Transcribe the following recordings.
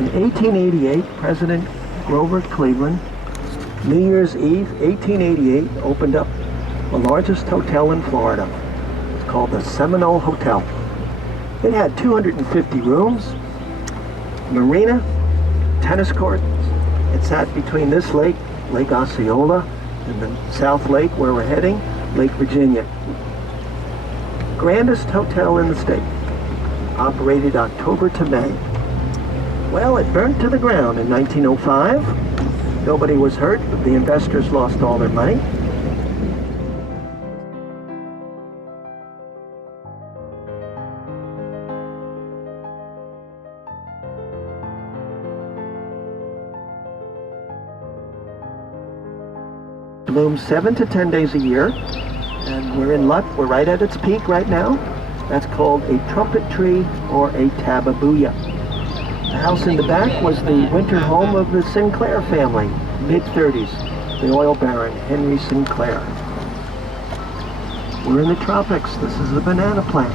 In 1888, President Grover Cleveland, New Year's Eve, 1888, opened up the largest hotel in Florida. It's called the Seminole Hotel. It had 250 rooms, marina, tennis courts. It sat between this lake, Lake Osceola, and the South Lake where we're heading, Lake Virginia. Grandest hotel in the state. Operated October to May. Well, it burnt to the ground in 1905. Nobody was hurt, but the investors lost all their money. It blooms 7 to 10 days a year, and we're in luck. We're right at its peak right now. That's called a trumpet tree or a tababuya. The house in the back was the winter home of the Sinclair family, mid-30s, the oil baron Henry Sinclair. We're in the tropics. This is the banana plant.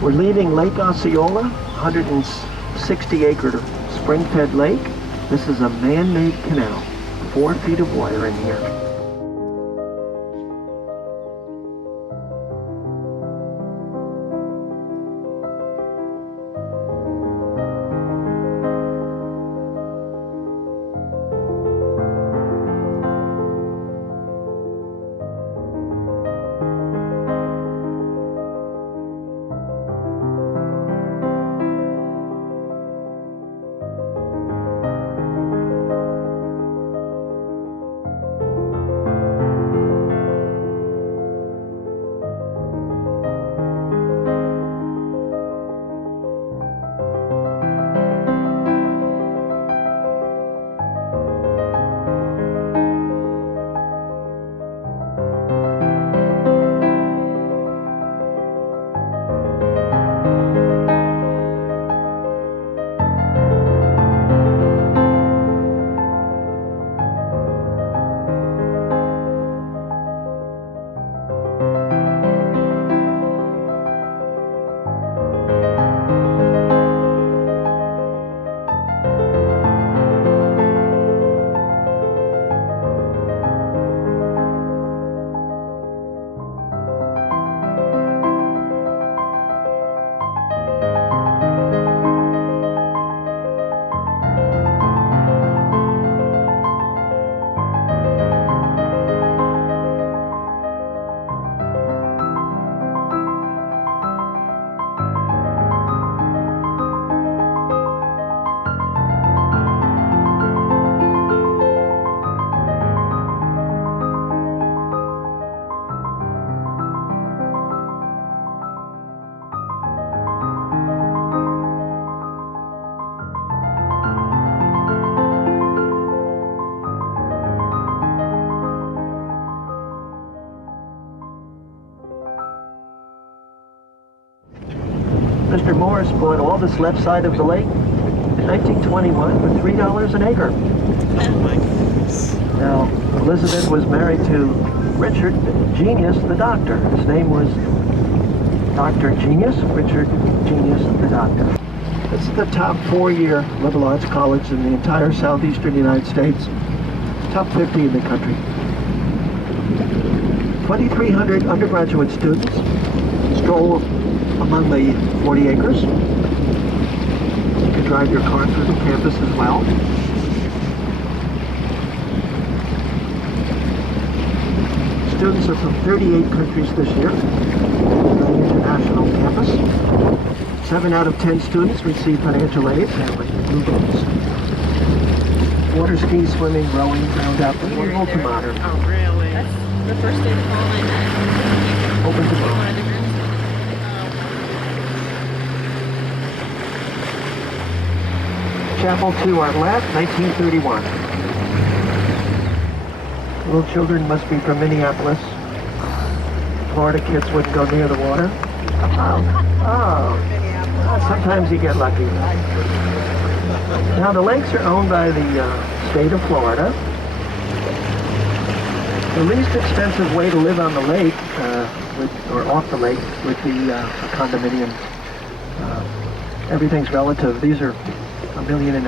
We're leaving Lake Osceola, 160-acre spring-fed lake. This is a man-made canal, 4 feet of water in here. Mr. Morris bought all this left side of the lake in 1921 for $3 an acre. Oh my goodness. Now, Elizabeth was married to Richard Genius, the doctor. His name was Dr. Genius, Richard Genius, the doctor. This is the top 4-year liberal arts college in the entire southeastern United States. Top 50 in the country. 2,300 undergraduate students stroll among the 40 acres. You can drive your car through the campus as well. Students are from 38 countries this year. An international campus. 7 out of 10 students receive financial aid, like Blue Boats. Water ski, swimming, rowing, round up, and one ultramodern. Oh, really? That's the first day of fall I met. Open tomorrow. Chapel to our left, 1931. Little children must be from Minneapolis. Florida kids wouldn't go near the water. Sometimes you get lucky. Now the lakes are owned by the state of Florida. The least expensive way to live on the lake, or off the lake, would be a condominium. Everything's relative. These are 1.5 million,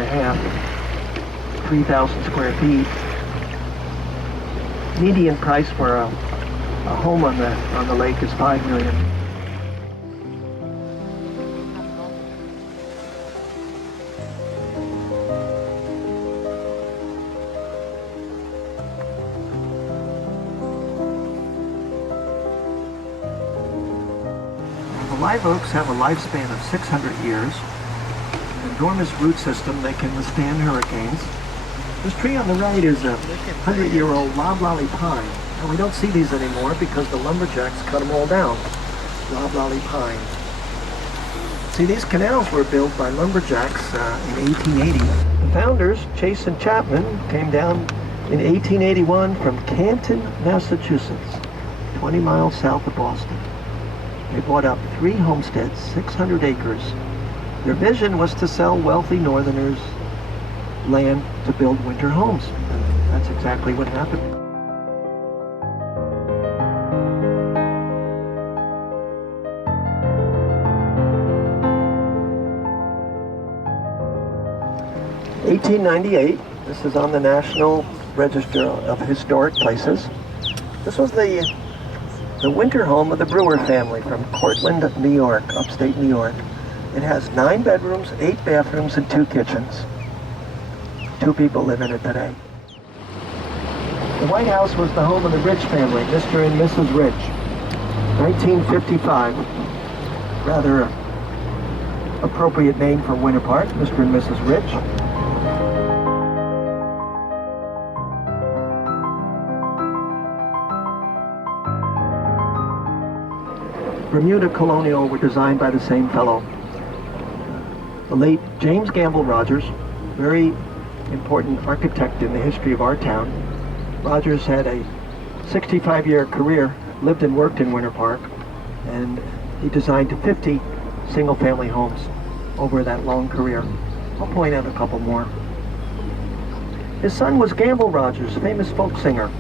3,000 square feet. Median price for a home on the lake is $5 million. The live oaks have a lifespan of 600 years. An enormous root system that can withstand hurricanes. This tree on the right is a 100-year-old loblolly pine. And we don't see these anymore because the lumberjacks cut them all down. Loblolly pine. See, these canals were built by lumberjacks in 1880. The founders, Chase and Chapman, came down in 1881 from Canton, Massachusetts, 20 miles south of Boston. They bought up 3 homesteads, 600 acres. Their vision was to sell wealthy Northerners land to build winter homes. And that's exactly what happened. (1898). This is on the National Register of Historic Places. This was the winter home of the Brewer family from Cortland, New York, upstate New York. It has 9 bedrooms, 8 bathrooms, and 2 kitchens. 2 people live in it today. The White House was the home of the Rich family, Mr. and Mrs. Rich. 1955. Rather appropriate name for Winter Park, Mr. and Mrs. Rich. Bermuda Colonial were designed by the same fellow. The late James Gamble Rogers, very important architect in the history of our town. Rogers had a 65-year career, lived and worked in Winter Park, and he designed 50 single-family homes over that long career. I'll point out a couple more. His son was Gamble Rogers, famous folk singer.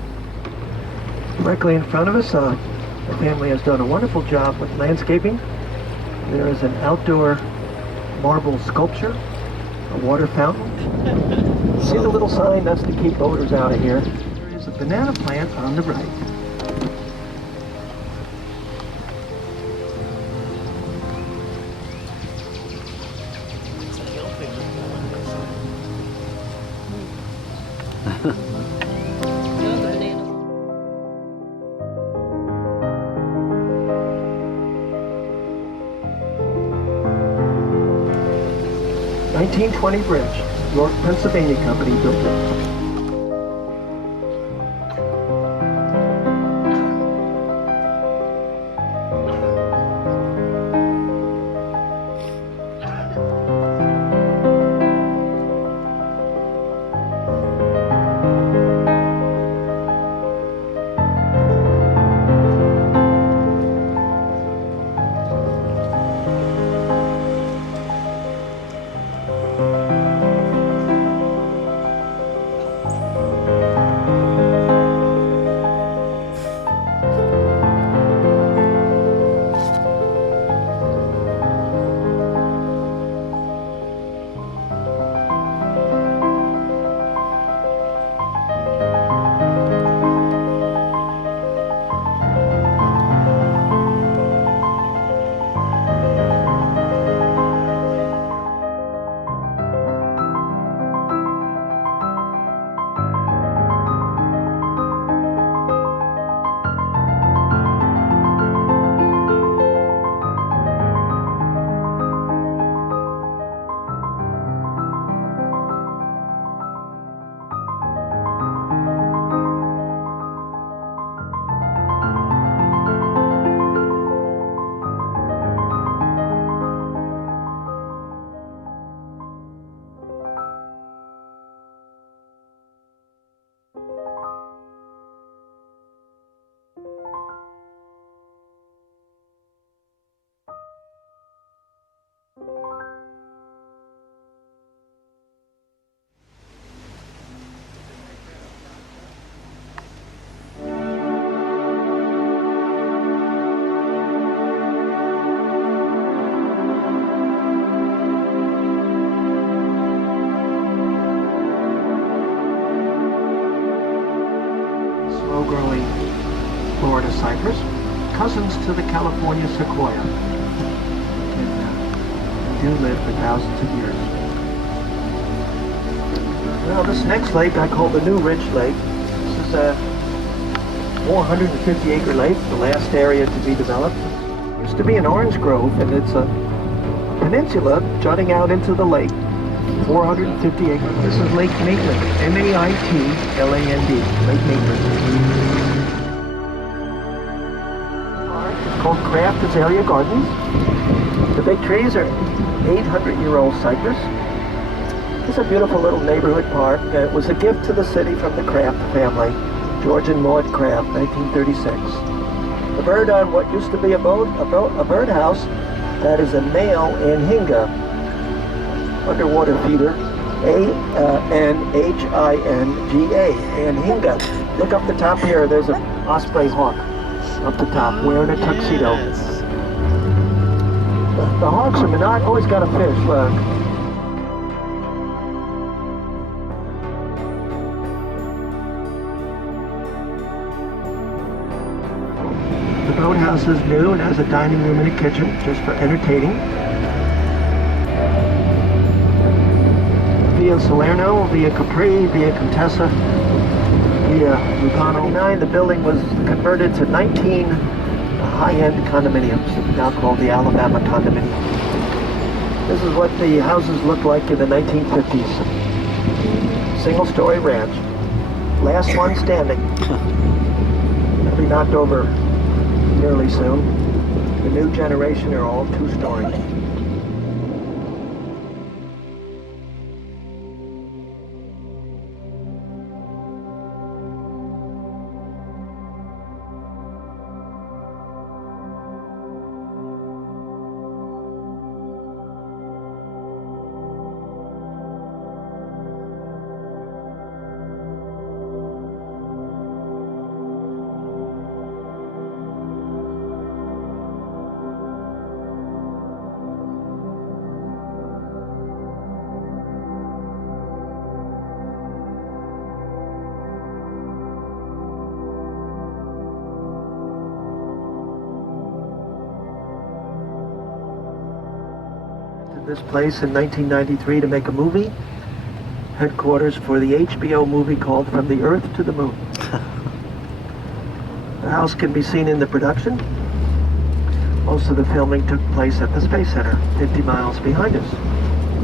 Directly in front of us, the family has done a wonderful job with landscaping. There is an outdoor marble sculpture, a water fountain. See the little sign? That's to keep boaters out of here. There is a banana plant on the right. Those bananas. 1920 bridge. York, Pennsylvania company built it. cypress, cousins to the California sequoia. Do live for thousands of years. Well, this next lake I call the New Ridge Lake. This is a 450-acre lake, the last area to be developed. It used to be an orange grove, and it's a peninsula jutting out into the lake. 450 acres. This is Lake Maitland, M-A-I-T-L-A-N-D, Lake Maitland. It's called Kraft Azalea Gardens. The big trees are 800-year-old cypress. It's a beautiful little neighborhood park. It was a gift to the city from the Kraft family, George and Maud Kraft, 1936. The bird on what used to be a birdhouse, that is a male Anhinga underwater feeder, A-N-H-I-N-G-A, Anhinga. Look up the top here, there's an osprey hawk up the top, wearing a tuxedo. Yes. The hawks are not always got a fish, look. The boathouse is new and has a dining room and a kitchen just for entertaining. Via Salerno, Via Capri, Via Contessa, Via Lugano. The building was converted to 19 high-end condominiums, now called the Alabama Condominium. This is what the houses looked like in the 1950s. Single-story ranch. Last one standing. It'll be knocked over fairly soon. The new generation are all two-story. This place in 1993 to make a movie, headquarters for the HBO movie called From the Earth to the Moon. The house can be seen in the production. Most of the filming took place at the Space Center, 50 miles behind us.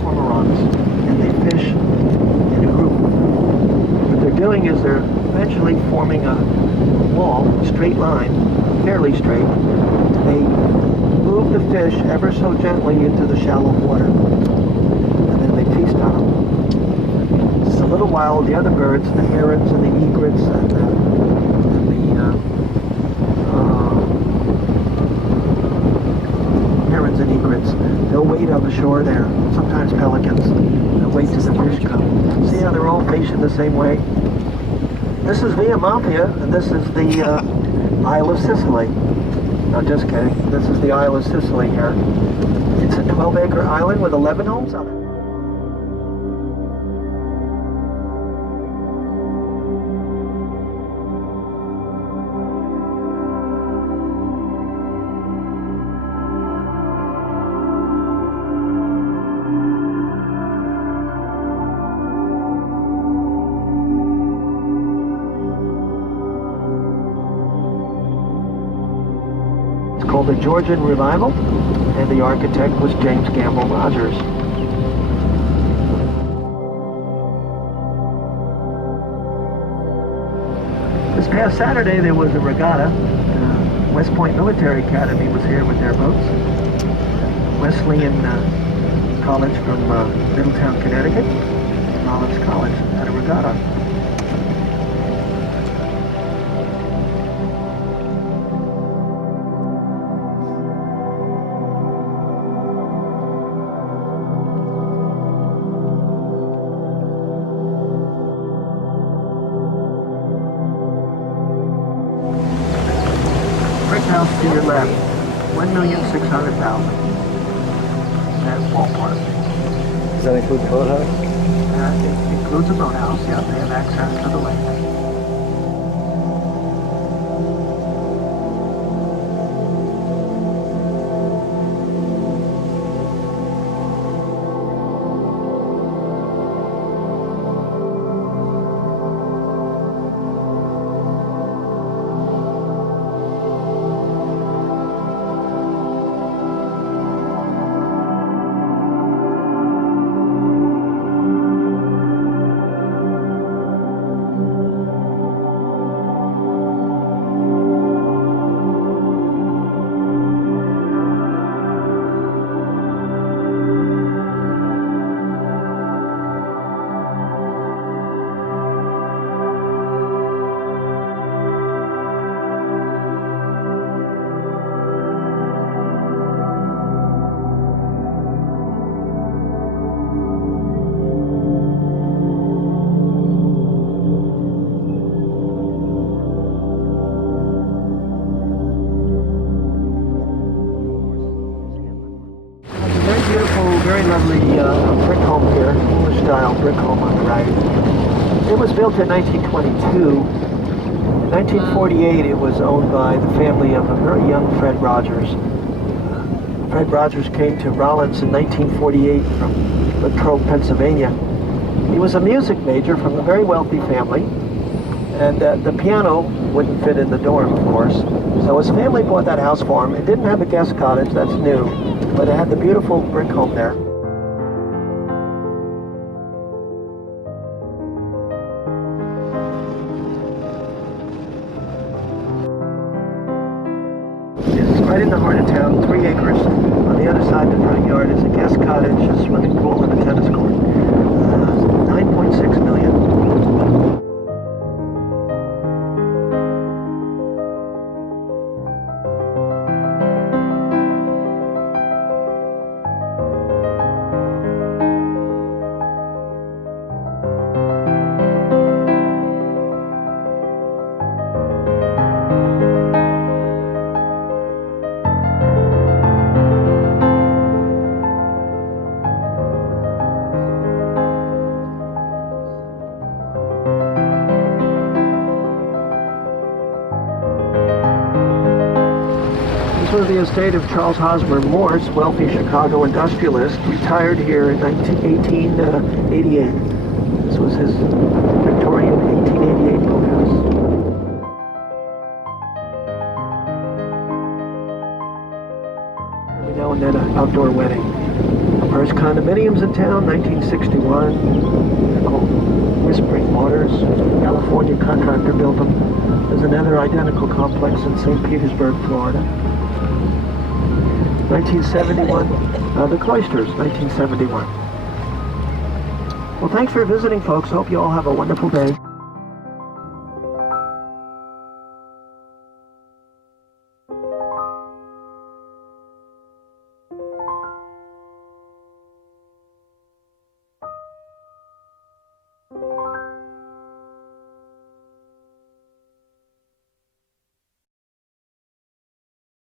Cormorants, and they fish in a group. What they're doing is they're eventually forming a wall, a straight line, fairly straight. They move the fish ever so gently into the shallow water, and then they feast on them. Just a little while, the other birds, the herons and the egrets and the herons and egrets, they'll wait on the shore there. Sometimes pelicans. They'll wait till the fish come. See how they're all facing the same way? This is Via Mafia, and this is the Isle of Sicily. No, just kidding. This is the Isle of Sicily here. It's a 12-acre island with 11 homes on it. Called the Georgian Revival, and the architect was James Gamble Rogers. This past Saturday there was a regatta. West Point Military Academy was here with their boats. Wesleyan College from Middletown, Connecticut, Rollins College had a regatta. House to your left, 1,600,000. That's ballpark. Does that include the boathouse? It includes a boathouse, yeah, they have access to the lake. very lovely brick home here, English-style brick home on the right. It was built in 1922. In 1948, it was owned by the family of a very young Fred Rogers. Fred Rogers came to Rollins in 1948 from Latrobe, Pennsylvania. He was a music major from a very wealthy family, and the piano wouldn't fit in the dorm, of course. So his family bought that house for him. It didn't have a guest cottage, that's new, but it had the beautiful brick home there. It's right in the heart of town, 3 acres. On the other side of the front yard is a guest cottage, a swimming pool, and a tennis court. 9.6 million. This was the estate of Charles Hosmer Morse, wealthy Chicago industrialist, retired here in 1888. This was his Victorian 1888 boathouse. Every now and then an outdoor wedding. First condominiums in town, 1961. They're called Whispering Waters. California contractor built them. There's another identical complex in St. Petersburg, Florida. 1971, the Cloisters, 1971. Well, thanks for visiting, folks. Hope you all have a wonderful day.